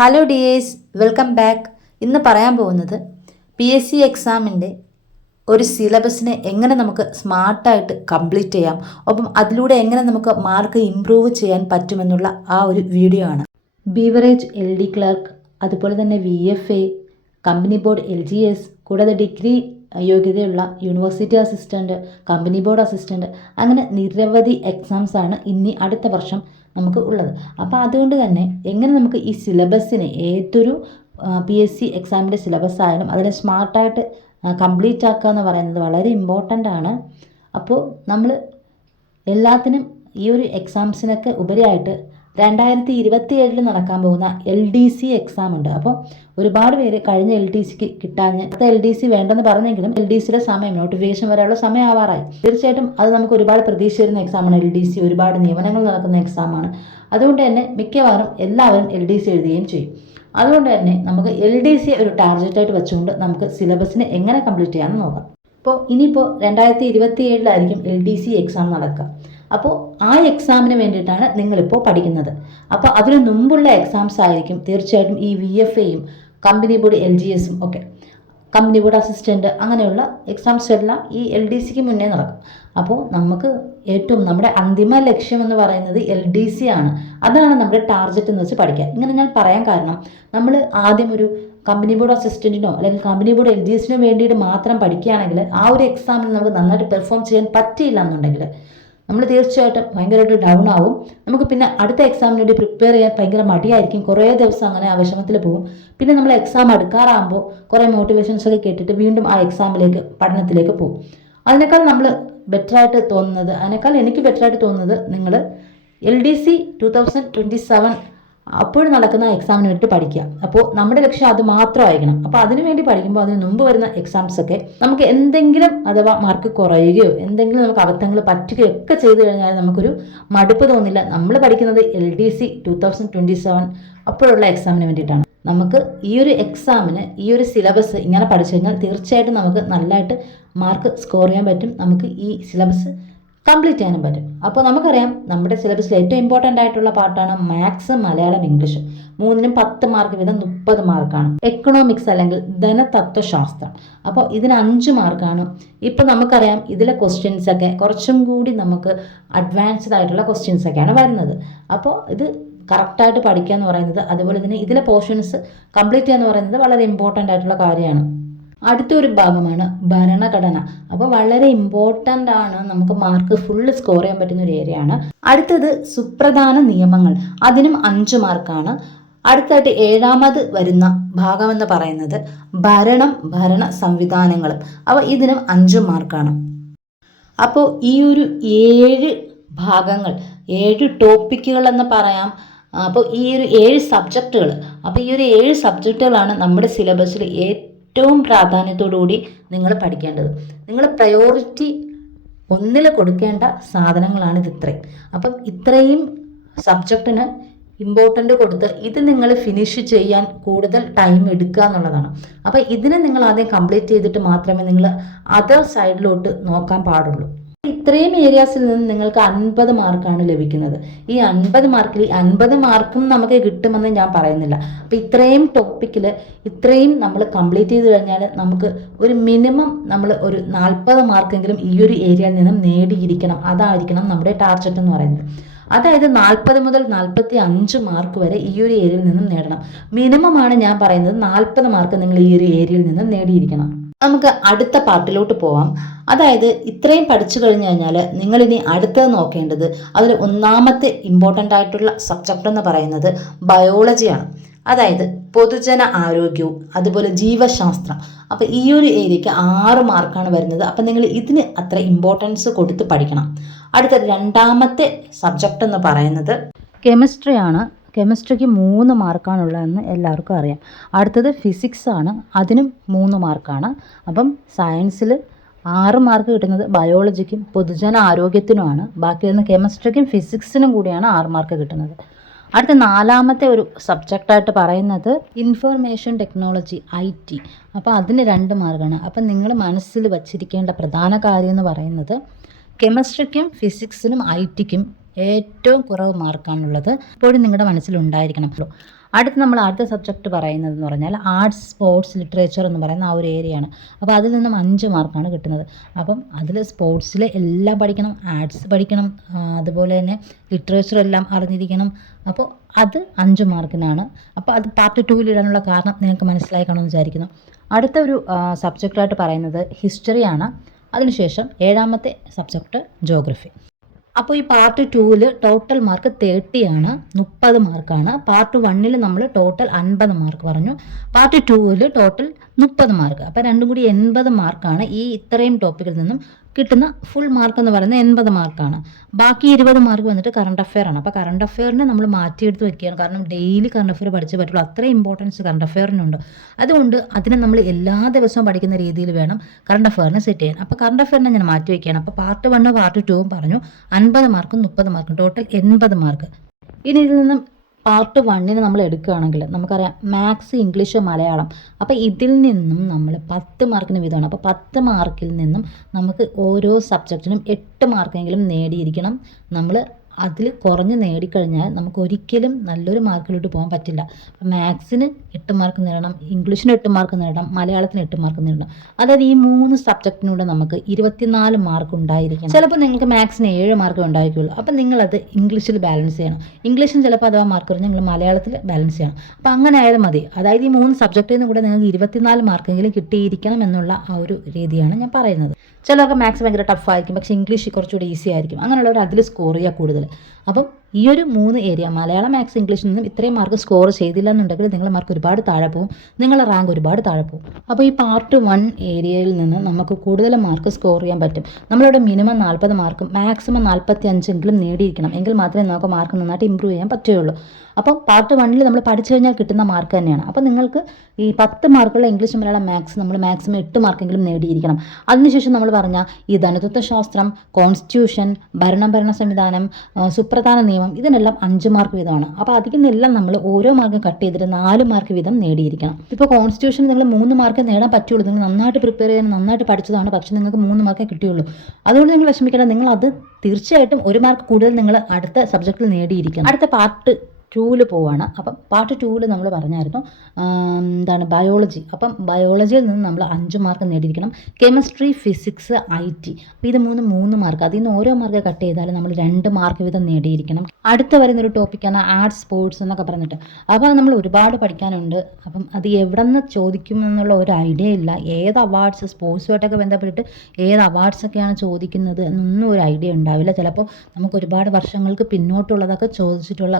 Hello dears, welcome back. ഇന്ന് പറയാൻ പോകുന്നത് PSC എക്സാമിൻ്റെ ഒരു സിലബസിനെ എങ്ങനെ നമുക്ക് സ്മാർട്ടായിട്ട് കംപ്ലീറ്റ് ചെയ്യാം, ഒപ്പം അതിലൂടെ എങ്ങനെ നമുക്ക് മാർക്ക് ഇംപ്രൂവ് ചെയ്യാൻ പറ്റുമെന്നുള്ള ആ ഒരു വീഡിയോ ആണ്. ബീവറേജ് LD ക്ലർക്ക്, അതുപോലെ തന്നെ VFA, കമ്പനി ബോർഡ് LGS, കൂടാതെ ഡിഗ്രി യോഗ്യതയുള്ള university assistant, company board assistant, അങ്ങനെ നിരവധി എക്സാംസാണ് ഇനി അടുത്ത വർഷം നമുക്ക് ഉള്ളത്. അപ്പോൾ അതുകൊണ്ട് തന്നെ എങ്ങനെ നമുക്ക് ഈ സിലബസിനെ ഏതൊരു PSC എക്സാമിൻ്റെ സിലബസ് ആയാലും അതിനെ സ്മാർട്ടായിട്ട് കംപ്ലീറ്റ് ആക്കുക എന്ന് പറയുന്നത് വളരെ ഇമ്പോർട്ടൻ്റ് ആണ്. അപ്പോൾ നമ്മൾ എല്ലാത്തിനും ഈ ഒരു എക്സാംസിനൊക്കെ ഉപരിയായിട്ട് 2027 നടക്കാൻ പോകുന്ന LDC എക്സാം ഉണ്ട്. അപ്പോൾ ഒരുപാട് പേര് കഴിഞ്ഞ LDCക്ക് കിട്ടാഞ്ഞ് അടുത്ത LDC വേണ്ടെന്ന് പറഞ്ഞെങ്കിലും LDCയുടെ സമയം നോട്ടിഫിക്കേഷൻ വരെയുള്ള സമയം ആവാറായി. തീർച്ചയായിട്ടും അത് നമുക്ക് ഒരുപാട് പ്രതീക്ഷ വരുന്ന എക്സാമാണ് LDC. ഒരുപാട് നിയമനങ്ങൾ നടക്കുന്ന എക്സാമാണ്. അതുകൊണ്ട് തന്നെ മിക്കവാറും എല്ലാവരും LDC എഴുതുകയും ചെയ്യും. അതുകൊണ്ട് തന്നെ നമുക്ക് LDC ഒരു ടാർഗറ്റായിട്ട് വെച്ചുകൊണ്ട് നമുക്ക് സിലബസിനെ എങ്ങനെ കംപ്ലീറ്റ് ചെയ്യാമെന്ന് നോക്കാം. ഇനിയിപ്പോൾ 2027 LDC എക്സാം നടക്കുക. അപ്പോൾ ആ എക്സാമിന് വേണ്ടിയിട്ടാണ് നിങ്ങളിപ്പോൾ പഠിക്കുന്നത്. അപ്പോൾ അതിന് മുമ്പുള്ള എക്സാംസ് ആയിരിക്കും തീർച്ചയായിട്ടും ഈ VFAയും കമ്പനി ബോർഡ് LGSും ഒക്കെ. കമ്പനി ബോർഡ് അസിസ്റ്റൻറ്റ് അങ്ങനെയുള്ള എക്സാംസ് എല്ലാം ഈ LDCക്ക് മുന്നേ നടക്കും. അപ്പോൾ നമുക്ക് ഏറ്റവും നമ്മുടെ അന്തിമ ലക്ഷ്യം എന്ന് പറയുന്നത് LDC ആണ്. അതാണ് നമ്മുടെ ടാർഗറ്റ് എന്ന് വെച്ച് പഠിക്കുക. ഇങ്ങനെ ഞാൻ പറയാൻ കാരണം, നമ്മൾ ആദ്യം ഒരു കമ്പനി ബോർഡ് അസിസ്റ്റൻറ്റിനോ അല്ലെങ്കിൽ കമ്പനി ബോർഡ് LGSനോ വേണ്ടിയിട്ട് മാത്രം പഠിക്കുകയാണെങ്കിൽ ആ ഒരു എക്സാമിന് നമുക്ക് നന്നായിട്ട് പെർഫോം ചെയ്യാൻ പറ്റിയില്ല എന്നുണ്ടെങ്കിൽ നമ്മൾ തീർച്ചയായിട്ടും ഭയങ്കരമായിട്ട് ഡൗൺ ആവും. നമുക്ക് പിന്നെ അടുത്ത എക്സാമിന് വേണ്ടി പ്രിപ്പയർ ചെയ്യാൻ ഭയങ്കര മടിയായിരിക്കും. കുറേ ദിവസം അങ്ങനെ വിഷമത്തിൽ പോകും. പിന്നെ നമ്മൾ എക്സാം അടുക്കാറാകുമ്പോൾ കുറേ മോട്ടിവേഷൻസ് ഒക്കെ കേട്ടിട്ട് വീണ്ടും ആ എക്സാമിലേക്ക് പഠനത്തിലേക്ക് പോകും. അതിനേക്കാൾ എനിക്ക് ബെറ്ററായിട്ട് തോന്നുന്നത് നിങ്ങൾ LDC 2027 അപ്പോൾ നടക്കുന്ന എക്സാമിന് വേണ്ടി പഠിക്കുക. അപ്പോൾ നമ്മുടെ ലക്ഷ്യം അത് മാത്രമായിരിക്കണം. അപ്പോൾ അതിനുവേണ്ടി പഠിക്കുമ്പോൾ അതിന് മുമ്പ് വരുന്ന എക്സാംസൊക്കെ നമുക്ക് എന്തെങ്കിലും അഥവാ മാർക്ക് കുറയുകയോ എന്തെങ്കിലും നമുക്ക് അബദ്ധങ്ങൾ പറ്റുകയോ ഒക്കെ ചെയ്തു കഴിഞ്ഞാൽ നമുക്കൊരു മടുപ്പ് തോന്നില്ല. നമ്മൾ പഠിക്കുന്നത് LDC 2027 അപ്പോഴുള്ള എക്സാമിന് വേണ്ടിയിട്ടാണ്. നമുക്ക് ഈ ഒരു എക്സാമിന് ഈ ഒരു സിലബസ് ഇങ്ങനെ പഠിച്ചു കഴിഞ്ഞാൽ തീർച്ചയായിട്ടും നമുക്ക് നല്ലതായിട്ട് മാർക്ക് സ്കോർ ചെയ്യാൻ പറ്റും. നമുക്ക് ഈ സിലബസ് കംപ്ലീറ്റ് ചെയ്യാനും പറ്റും. അപ്പോൾ നമുക്കറിയാം നമ്മുടെ സിലബസിൽ ഏറ്റവും ഇമ്പോർട്ടൻ്റ് ആയിട്ടുള്ള പാർട്ടാണ് മാത്സ്, മലയാളം, ഇംഗ്ലീഷ്. 3നും 10 മാർക്ക് വീതം 30 മാർക്കാണ്. എക്കണോമിക്സ് അല്ലെങ്കിൽ ധനതത്വശാസ്ത്രം, അപ്പോൾ ഇതിന് 5 മാർക്കാണ്. ഇപ്പോൾ നമുക്കറിയാം ഇതിലെ ക്വസ്റ്റ്യൻസൊക്കെ കുറച്ചും കൂടി നമുക്ക് അഡ്വാൻസ്ഡ് ആയിട്ടുള്ള ക്വസ്റ്റ്യൻസൊക്കെയാണ് വരുന്നത്. അപ്പോൾ ഇത് കറക്റ്റായിട്ട് പഠിക്കുക എന്ന് പറയുന്നത്, അതുപോലെ തന്നെ ഇതിലെ പോർഷൻസ് കംപ്ലീറ്റ് ചെയ്യുക എന്ന് പറയുന്നത് വളരെ ഇമ്പോർട്ടൻ്റ് ആയിട്ടുള്ള കാര്യമാണ്. അടുത്തൊരു ഭാഗമാണ് ഭരണഘടന. അപ്പോൾ വളരെ ഇമ്പോർട്ടൻ്റ് ആണ്, നമുക്ക് മാർക്ക് ഫുള്ള് സ്കോർ ചെയ്യാൻ പറ്റുന്ന ഒരു ഏരിയയാണ്. അടുത്തത് സുപ്രധാന നിയമങ്ങൾ, അതിനും 5 മാർക്കാണ്. അടുത്തായിട്ട് 7ാമത് വരുന്ന ഭാഗമെന്ന് പറയുന്നത് ഭരണ സംവിധാനങ്ങളും. അപ്പോൾ ഇതിനും 5 മാർക്കാണ്. അപ്പോൾ ഈ ഒരു 7 ഭാഗങ്ങൾ, 7 ടോപ്പിക്കുകൾ എന്ന് പറയാം. അപ്പോൾ ഈ ഒരു 7 സബ്ജക്റ്റുകൾ, അപ്പോൾ ഈ ഒരു 7 സബ്ജക്റ്റുകളാണ് നമ്മുടെ സിലബസിൽ ഏറ്റവും പ്രാധാന്യത്തോടുകൂടി നിങ്ങൾ പഠിക്കേണ്ടത്. നിങ്ങൾ പ്രയോറിറ്റി 1 കൊടുക്കേണ്ട സാധനങ്ങളാണ് ഇത് ഇത്രയും. അപ്പം ഇത്രയും സബ്ജക്റ്റിന് ഇമ്പോർട്ടൻ്റ് കൊടുത്ത് ഇത് നിങ്ങൾ ഫിനിഷ് ചെയ്യാൻ കൂടുതൽ ടൈം എടുക്കുക എന്നുള്ളതാണ്. അപ്പോൾ ഇതിനെ നിങ്ങൾ ആദ്യം കംപ്ലീറ്റ് ചെയ്തിട്ട് മാത്രമേ നിങ്ങൾ അതർ സൈഡിലോട്ട് നോക്കാൻ പാടുള്ളൂ. ഇത്രയും ഏരിയാസിൽ നിന്ന് നിങ്ങൾക്ക് 50 മാർക്കാണ് ലഭിക്കുന്നത്. ഈ 50 മാർക്കിൽ 50 മാർക്കും നമുക്ക് കിട്ടുമെന്ന് ഞാൻ പറയുന്നില്ല. അപ്പോൾ ഇത്രയും ടോപ്പിക്കിൽ ഇത്രയും നമ്മൾ കംപ്ലീറ്റ് ചെയ്ത് കഴിഞ്ഞാൽ നമുക്ക് ഒരു മിനിമം നമ്മൾ ഒരു 40 മാർക്കെങ്കിലും ഈ ഒരു ഏരിയയിൽ നിന്നും നേടിയിരിക്കണം. അതായിരിക്കണം നമ്മുടെ ടാർഗറ്റ് എന്ന് പറയുന്നത്. അതായത് 40 മുതൽ 45 മാർക്ക് വരെ ഈ ഒരു ഏരിയയിൽ നിന്നും നേടണം. മിനിമമാണ് ഞാൻ പറയുന്നത്. 40 മാർക്ക് നിങ്ങൾ ഈ ഒരു ഏരിയയിൽ നിന്നും നേടിയിരിക്കണം. നമുക്ക് അടുത്ത പാർട്ടിലോട്ട് പോവാം. അതായത് ഇത്രയും പഠിച്ചു കഴിഞ്ഞു കഴിഞ്ഞാൽ നിങ്ങളിനി അടുത്തത് നോക്കേണ്ടത്, അതിൽ 1ാമത്തെ ഇമ്പോർട്ടൻ്റ് ആയിട്ടുള്ള സബ്ജക്റ്റ് എന്ന് പറയുന്നത് ബയോളജിയാണ്. അതായത് പൊതുജന ആരോഗ്യവും അതുപോലെ ജീവശാസ്ത്രം. അപ്പോൾ ഈ ഒരു ഏരിയയ്ക്ക് 6 മാർക്കാണ് വരുന്നത്. അപ്പോൾ നിങ്ങൾ ഇതിന് അത്ര ഇമ്പോർട്ടൻസ് കൊടുത്ത് പഠിക്കണം. അടുത്ത 2ാമത്തെ സബ്ജക്റ്റ് എന്ന് പറയുന്നത് കെമിസ്ട്രിയാണ്. കെമിസ്ട്രിക്ക് 3 മാർക്കാണുള്ളതെന്ന് എല്ലാവർക്കും അറിയാം. അടുത്തത് ഫിസിക്സ് ആണ്, അതിനും 3 മാർക്കാണ്. അപ്പം സയൻസിൽ 6 മാർക്ക് കിട്ടുന്നത് ബയോളജിക്കും പൊതുജന ആരോഗ്യത്തിനുമാണ്. ബാക്കി വരുന്ന കെമിസ്ട്രിക്കും ഫിസിക്സിനും കൂടിയാണ് 6 മാർക്ക് കിട്ടുന്നത്. അടുത്ത 4ാമത്തെ ഒരു സബ്ജക്റ്റായിട്ട് പറയുന്നത് ഇൻഫർമേഷൻ ടെക്നോളജി IT. അപ്പോൾ അതിന് 2 മാർക്കാണ്. അപ്പം നിങ്ങൾ മനസ്സിൽ വച്ചിരിക്കേണ്ട പ്രധാന കാര്യം എന്ന് പറയുന്നത് കെമിസ്ട്രിക്കും ഫിസിക്സിനും ITക്കും ഏറ്റവും കുറവ് മാർക്കാണുള്ളത്. ഇപ്പോഴും നിങ്ങളുടെ മനസ്സിലുണ്ടായിരിക്കണം. അടുത്ത സബ്ജക്റ്റ് പറയുന്നത് എന്ന് പറഞ്ഞാൽ ആർട്സ്, സ്പോർട്സ്, ലിറ്ററേച്ചർ എന്ന് പറയുന്ന ആ ഒരു ഏരിയയാണ്. അപ്പോൾ അതിൽ നിന്നും 5 മാർക്കാണ് കിട്ടുന്നത്. അപ്പം അതിൽ സ്പോർട്സിൽ എല്ലാം പഠിക്കണം, ആർട്സ് പഠിക്കണം, അതുപോലെ തന്നെ ലിറ്ററേച്ചർ എല്ലാം അറിഞ്ഞിരിക്കണം. അപ്പോൾ അത് 5 മാർക്കിനാണ്. അപ്പോൾ അത് പാർട്ട് 2 ഇടാനുള്ള കാരണം നിങ്ങൾക്ക് മനസ്സിലായി കാണുമെന്ന് വിചാരിക്കുന്നു. അടുത്ത ഒരു സബ്ജക്റ്റായിട്ട് പറയുന്നത് ഹിസ്റ്ററിയാണ്. അതിനുശേഷം 7ാമത്തെ സബ്ജക്റ്റ് ജോഗ്രഫി. അപ്പോൾ ഈ പാർട്ട് 2 ടോട്ടൽ മാർക്ക് 30 ആണ്, 30 മാർക്കാണ്. പാർട്ട് 1 നമ്മൾ ടോട്ടൽ 50 മാർക്ക് പറഞ്ഞു, പാർട്ട് 2 ടോട്ടൽ 30 മാർക്ക്. അപ്പോൾ രണ്ടും കൂടി 80 മാർക്കാണ്. ഈ ഇത്രയും ടോപ്പിക്കിൽ നിന്നും കിട്ടുന്ന ഫുൾ മാർക്ക് എന്ന് പറയുന്നത് 80 മാർക്കാണ്. ബാക്കി 20 മാർക്ക് വന്നിട്ട് കറണ്ട് അഫെയർ ആണ്. അപ്പോൾ കറണ്ട് അഫെയറിനെ നമ്മൾ മാറ്റിയെടുത്ത് വെക്കുകയാണ്. കാരണം ഡെയിലി കറണ്ട് അഫെയർ പഠിച്ചേ പറ്റുള്ളൂ, അത്രയും ഇമ്പോർട്ടൻസ് കറണ്ട് അഫെയറിനുണ്ട്. അതുകൊണ്ട് അതിനെ നമ്മൾ എല്ലാ ദിവസവും പഠിക്കുന്ന രീതിയിൽ വേണം കറണ്ട് അഫെയറിനെ സെറ്റ് ചെയ്യാൻ. അപ്പോൾ കറണ്ട് അഫെയറിനെ ഞാൻ മാറ്റി വയ്ക്കുകയാണ്. അപ്പോൾ പാർട്ട് 1 പാർട്ട് 2 പറഞ്ഞു 50 മാർക്കും 30 മാർക്കും, ടോട്ടൽ 80 മാർക്ക്. ഇനി ഇതിൽ നിന്നും പാർട്ട് 1 നമ്മൾ എടുക്കുകയാണെങ്കിൽ നമുക്കറിയാം മാത്സ്, ഇംഗ്ലീഷ്, മലയാളം. അപ്പോൾ ഇതിൽ നിന്നും നമ്മൾ 10 മാർക്കിന് വീതമാണ്. അപ്പോൾ 10 മാർക്കിൽ നിന്നും നമുക്ക് ഓരോ സബ്ജക്റ്റിനും 8 മാർക്കെങ്കിലും നേടിയിരിക്കണം. നമ്മൾ അതിൽ കുറഞ്ഞ് നേടിക്കഴിഞ്ഞാൽ നമുക്ക് ഒരിക്കലും നല്ലൊരു മാർക്കിലോട്ട് പോകാൻ പറ്റില്ല. മാത്സിന് 8 മാർക്ക് നേടണം, ഇംഗ്ലീഷിന് 8 മാർക്ക് നേടണം, മലയാളത്തിന് 8 മാർക്ക് നേടണം. അതായത് ഈ 3 സബ്ജക്റ്റിനൂടെ നമുക്ക് 24 മാർക്ക് ഉണ്ടായിരിക്കണം. ചിലപ്പോൾ നിങ്ങൾക്ക് മാത്സിന് 7 മാർക്ക് ഉണ്ടായിരിക്കുള്ളൂ. അപ്പം നിങ്ങളത് ഇംഗ്ലീഷിൽ ബാലൻസ് ചെയ്യണം. ഇംഗ്ലീഷിന് ചിലപ്പോൾ അഥവാ മാർക്ക് പറഞ്ഞാൽ നിങ്ങൾ മലയാളത്തിൽ ബാലൻസ് ചെയ്യണം. അപ്പോൾ അങ്ങനെ ആയാലും മതി. അതായത് ഈ 3 സബ്ജക്റ്റിൽ നിന്ന് കൂടെ നിങ്ങൾക്ക് 24 മാർക്കെങ്കിലും കിട്ടിയിരിക്കണം എന്നുള്ള ആ ഒരു രീതിയാണ് ഞാൻ പറയുന്നത്. ചിലർക്ക് മാത്സ് ഭയങ്കര ടഫായിരിക്കും, പക്ഷേ ഇംഗ്ലീഷ് കുറച്ചുകൂടി ഈസി ആയിരിക്കും. അങ്ങനെയുള്ളവർ അതിൽ സ്കോർ ചെയ്യുക കൂടുതൽ. അപ്പം ഈ ഒരു 3 ഏരിയ മലയാളം, മാത്സ്, ഇംഗ്ലീഷിൽ നിന്നും ഇത്രയും മാർക്ക് സ്കോർ ചെയ്തില്ല എന്നുണ്ടെങ്കിൽ നിങ്ങളുടെ മാർക്ക് ഒരുപാട് താഴെ പോകും, നിങ്ങളുടെ റാങ്ക് ഒരുപാട് താഴെ പോകും. അപ്പോൾ ഈ പാർട്ട് 1 ഏരിയയിൽ നിന്ന് നമുക്ക് കൂടുതൽ മാർക്ക് സ്കോർ ചെയ്യാൻ പറ്റും. നമ്മളിവിടെ മിനിമം 40 മാർക്കും മാക്സിമം 45 എങ്കിലും നേടിയിരിക്കണം. എങ്കിൽ മാത്രമേ നമുക്ക് മാർക്ക് നന്നായിട്ട് ഇമ്പ്രൂവ് ചെയ്യാൻ പറ്റുകയുള്ളൂ. അപ്പം പാർട്ട് 1 നമ്മൾ പഠിച്ചു കഴിഞ്ഞാൽ കിട്ടുന്ന മാർക്ക് തന്നെയാണ്. അപ്പോൾ നിങ്ങൾക്ക് ഈ 10 മാർക്കുള്ള ഇംഗ്ലീഷ്, മലയാളം, മാത്സ് നമ്മൾ മാക്സിമം 8 മാർക്കെങ്കിലും നേടിയിരിക്കണം. അതിനുശേഷം നമ്മൾ പറഞ്ഞ ഈ ധനതത്വശാസ്ത്രം, കോൺസ്റ്റിറ്റ്യൂഷൻ, ഭരണ സംവിധാനം, സുപ്രധാന നിയമം, ഇതിനെല്ലാം 5 മാർക്ക് വീതമാണ്. അപ്പോൾ അതിൽ നിന്നെല്ലാം നമ്മൾ ഓരോ മാർക്കും കട്ട് ചെയ്തിട്ട് 4 മാർക്ക് വീതം നേടിയിരിക്കണം. ഇപ്പോൾ കോൺസ്റ്റിറ്റ്യൂഷൻ നിങ്ങൾ 3 മാർക്ക് നേടാൻ പറ്റുള്ളൂ. നിങ്ങൾ നന്നായിട്ട് പ്രിപ്പയർ ചെയ്യാൻ നന്നായിട്ട് പഠിച്ചതാണ്, പക്ഷേ നിങ്ങൾക്ക് 3 മാർക്കേ കിട്ടിയുള്ളൂ. അതുകൊണ്ട് നിങ്ങൾ വിഷമിക്കേണ്ട, നിങ്ങൾ അത് തീർച്ചയായിട്ടും 1 മാർക്ക് കൂടുതൽ നിങ്ങൾ അടുത്ത സബ്ജക്റ്റിൽ നേടിയിരിക്കണം. അടുത്ത പാർട്ട് 2 പോവാണ്. അപ്പം പാർട്ട് 2 നമ്മൾ പറഞ്ഞായിരുന്നു ബയോളജി. അപ്പം ബയോളജിയിൽ നിന്ന് നമ്മൾ 5 മാർക്ക് നേടിയിരിക്കണം. കെമിസ്ട്രി, ഫിസിക്സ്, IT, അപ്പോൾ ഇത് 3 മാർക്ക്. അതിൽ നിന്ന് ഓരോ മാർക്ക് കട്ട് ചെയ്താൽ നമ്മൾ 2 മാർക്ക് വീതം നേടിയിരിക്കണം. അടുത്ത വരുന്നൊരു ടോപ്പിക്കാണ് ആർട്സ്, സ്പോർട്സ് എന്നൊക്കെ പറഞ്ഞിട്ട്. അപ്പോൾ നമ്മൾ ഒരുപാട് പഠിക്കാനുണ്ട്. അപ്പം അത് എവിടെ നിന്ന് ചോദിക്കുമെന്നുള്ള ഒരു ഐഡിയ ഇല്ല. ഏത് അവാർഡ്സ്, സ്പോർട്സുമായിട്ടൊക്കെ ബന്ധപ്പെട്ടിട്ട് ഏത് അവാർഡ്സൊക്കെയാണ് ചോദിക്കുന്നത് എന്നൊന്നും ഒരു ഐഡിയ ഉണ്ടാവില്ല. ചിലപ്പോൾ നമുക്ക് ഒരുപാട് വർഷങ്ങൾക്ക് പിന്നോട്ടുള്ളതൊക്കെ ചോദിച്ചിട്ടുള്ള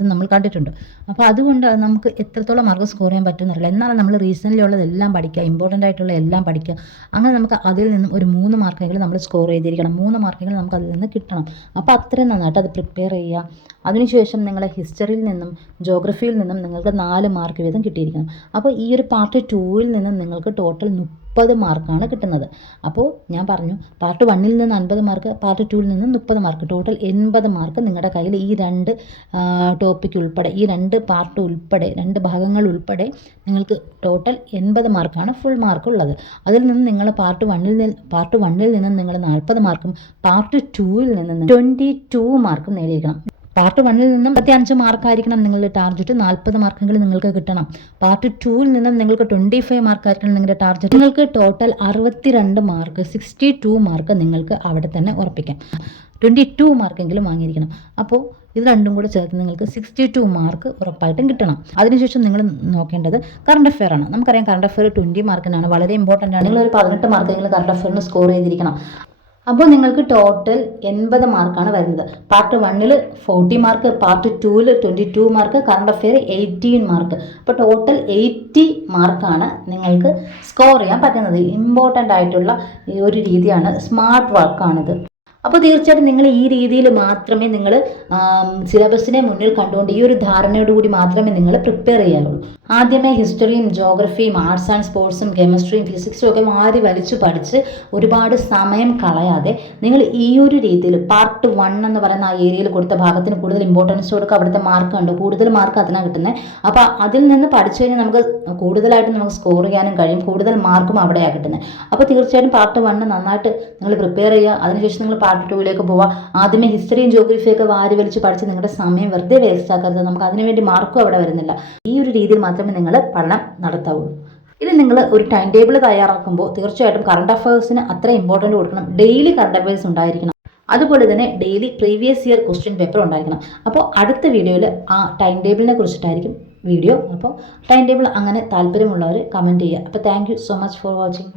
അത് നമ്മൾ കണ്ടിട്ടുണ്ട്. അപ്പോൾ അതുകൊണ്ട് നമുക്ക് എത്രത്തോളം മാർക്ക് സ്കോർ ചെയ്യാൻ പറ്റുമെന്നറിയില്ല. എന്നാലും നമ്മൾ റീസെൻ്റ്ലി ഉള്ളതെല്ലാം പഠിക്കുക, ഇമ്പോർട്ടൻ്റ് ആയിട്ടുള്ള എല്ലാം പഠിക്കുക. അങ്ങനെ നമുക്ക് അതിൽ നിന്നും ഒരു 3 മാർക്കെങ്കിലും നമ്മൾ സ്കോർ ചെയ്തിരിക്കണം. 3 മാർക്കെങ്കിലും നമുക്ക് അതിൽ നിന്ന് കിട്ടണം. അപ്പോൾ അത്രയും നന്നായിട്ട് അത് പ്രിപ്പയർ ചെയ്യുക. അതിനുശേഷം നിങ്ങളെ ഹിസ്റ്ററിയിൽ നിന്നും ജോഗ്രഫിയിൽ നിന്നും നിങ്ങൾക്ക് 4 മാർക്ക് വീതം കിട്ടിയിരിക്കണം. അപ്പോൾ ഈ ഒരു പാർട്ട് 2 നിന്നും നിങ്ങൾക്ക് ടോട്ടൽ 30 മാർക്കാണ് കിട്ടുന്നത്. അപ്പോൾ ഞാൻ പറഞ്ഞു പാർട്ട് 1 നിന്ന് 50 മാർക്ക്, പാർട്ട് 2 നിന്ന് 30 മാർക്ക്, ടോട്ടൽ 80 മാർക്ക് നിങ്ങളുടെ കയ്യിൽ ഈ 2 ടോപ്പിക് ഉൾപ്പെടെ, ഈ 2 പാർട്ട് ഉൾപ്പെടെ, 2 ഭാഗങ്ങൾ ഉൾപ്പെടെ നിങ്ങൾക്ക് ടോട്ടൽ 80 മാർക്കാണ് ഫുൾ മാർക്ക് ഉള്ളത്. അതിൽ നിന്ന് നിങ്ങൾ പാർട്ട് 1 നിന്ന് നിങ്ങൾ 40 മാർക്കും പാർട്ട് 2 നിന്ന് 22 മാർക്കും നേടിയിരിക്കണം. പാർട്ട് 1 നിന്നും 25 മാർക്കായിരിക്കണം നിങ്ങളുടെ ടാർഗറ്റ്, 40 മാർക്കെങ്കിലും നിങ്ങൾക്ക് കിട്ടണം. പാർട്ട് 2 നിന്നും നിങ്ങൾക്ക് 25 മാർക്കായിരിക്കണം നിങ്ങളുടെ ടാർഗറ്റ്. നിങ്ങൾക്ക് ടോട്ടൽ 62 മാർക്ക്, 62 മാർക്ക് നിങ്ങൾക്ക് അവിടെ തന്നെ ഉറപ്പിക്കാം. 22 മാർക്കെങ്കിലും വാങ്ങിയിരിക്കണം. അപ്പോൾ ഇത് രണ്ടും കൂടെ ചേർത്ത് നിങ്ങൾക്ക് 62 മാർക്ക് ഉറപ്പായിട്ടും കിട്ടണം. അതിനുശേഷം നിങ്ങൾ നോക്കേണ്ടത് കറണ്ട് അഫെയർ ആണ്. നമുക്കറിയാം കറണ്ട് അഫെയർ 20 മാർക്കിനാണ്, വളരെ ഇമ്പോർട്ടൻ്റ് ആണ്. നിങ്ങളൊരു 18 മാർക്കെങ്കിലും കറണ്ട് അഫെയറിന് സ്കോർ ചെയ്തിരിക്കണം. അപ്പോൾ നിങ്ങൾക്ക് ടോട്ടൽ 80 മാർക്കാണ് വരുന്നത്. Part 1 40 mark, part 2 22 mark, current affair 18 mark. അപ്പോൾ ടോട്ടൽ 80 മാർക്കാണ് നിങ്ങൾക്ക് സ്കോർ ചെയ്യാൻ പറ്റുന്നത്. ഇമ്പോർട്ടൻ്റ് ആയിട്ടുള്ള ഈ ഒരു രീതിയാണ്, സ്മാർട്ട് വർക്കാണിത്. അപ്പോൾ തീർച്ചയായിട്ടും നിങ്ങൾ ഈ രീതിയിൽ മാത്രമേ നിങ്ങൾ സിലബസിനെ മുന്നിൽ കണ്ടുകൊണ്ട് ഈ ഒരു ധാരണയോടുകൂടി മാത്രമേ നിങ്ങൾ പ്രിപ്പയർ ചെയ്യാറുള്ളൂ. ആദ്യമേ ഹിസ്റ്ററിയും ജോഗ്രഫിയും ആർട്സ് ആൻഡ് സ്പോർട്സും കെമിസ്ട്രിയും ഫിസിക്സും ഒക്കെ മാറി വലിച്ചു പഠിച്ച് ഒരുപാട് സമയം കളയാതെ നിങ്ങൾ ഈ ഒരു രീതിയിൽ പാർട്ട് 1 എന്ന് പറയുന്ന ആ ഏരിയയിൽ കൊടുത്ത ഭാഗത്തിന് കൂടുതൽ ഇമ്പോർട്ടൻസ് കൊടുക്കുക. അവിടുത്തെ മാർക്ക് ഉണ്ട്, കൂടുതൽ മാർക്ക് അതിനാണ് കിട്ടുന്നത്. അപ്പോൾ അതിൽ നിന്ന് പഠിച്ചു കഴിഞ്ഞാൽ നമുക്ക് കൂടുതലായിട്ട് നമുക്ക് സ്കോർ ചെയ്യാനും കഴിയും, കൂടുതൽ മാർക്കും അവിടെയാണ് കിട്ടുന്നത്. അപ്പോൾ തീർച്ചയായിട്ടും പാർട്ട് 1 നന്നായിട്ട് നിങ്ങൾ പ്രിപ്പയർ ചെയ്യുക. അതിനുശേഷം നിങ്ങൾ പാർട്ട് 2ലേക്ക് പോവാം. ആദ്യമേ ഹിസ്റ്ററിയും ജോഗ്രഫിയൊക്കെ വാരി വലിച്ച് പഠിച്ച് നിങ്ങളുടെ സമയം വെറുതെ വേസ്റ്റ് ആക്കരുത്. നമുക്ക് അതിനുവേണ്ടി മാർക്കും അവിടെ വരുന്നില്ല. ഈ ഒരു രീതിയിൽ മാത്രമേ നിങ്ങൾ പഠനം നടത്താവുള്ളൂ. ഇത് നിങ്ങൾ ഒരു ടൈം ടേബിൾ തയ്യാറാക്കുമ്പോൾ തീർച്ചയായിട്ടും കറണ്ട് അഫയേഴ്സിന് അത്ര ഇമ്പോർട്ടൻറ്റ് കൊടുക്കണം. ഡെയിലി കറണ്ട് അഫയേഴ്സ് ഉണ്ടായിരിക്കണം. അതുപോലെ തന്നെ daily previous year question paper ഉണ്ടായിരിക്കണം. അപ്പോൾ അടുത്ത വീഡിയോയിൽ ആ ടൈം ടേബിളിനെ കുറിച്ചിട്ടായിരിക്കും വീഡിയോ. അപ്പോൾ ടൈം ടേബിൾ അങ്ങനെ താല്പര്യമുള്ളവർ കമൻറ്റ് ചെയ്യുക. അപ്പോൾ thank you so much for watching.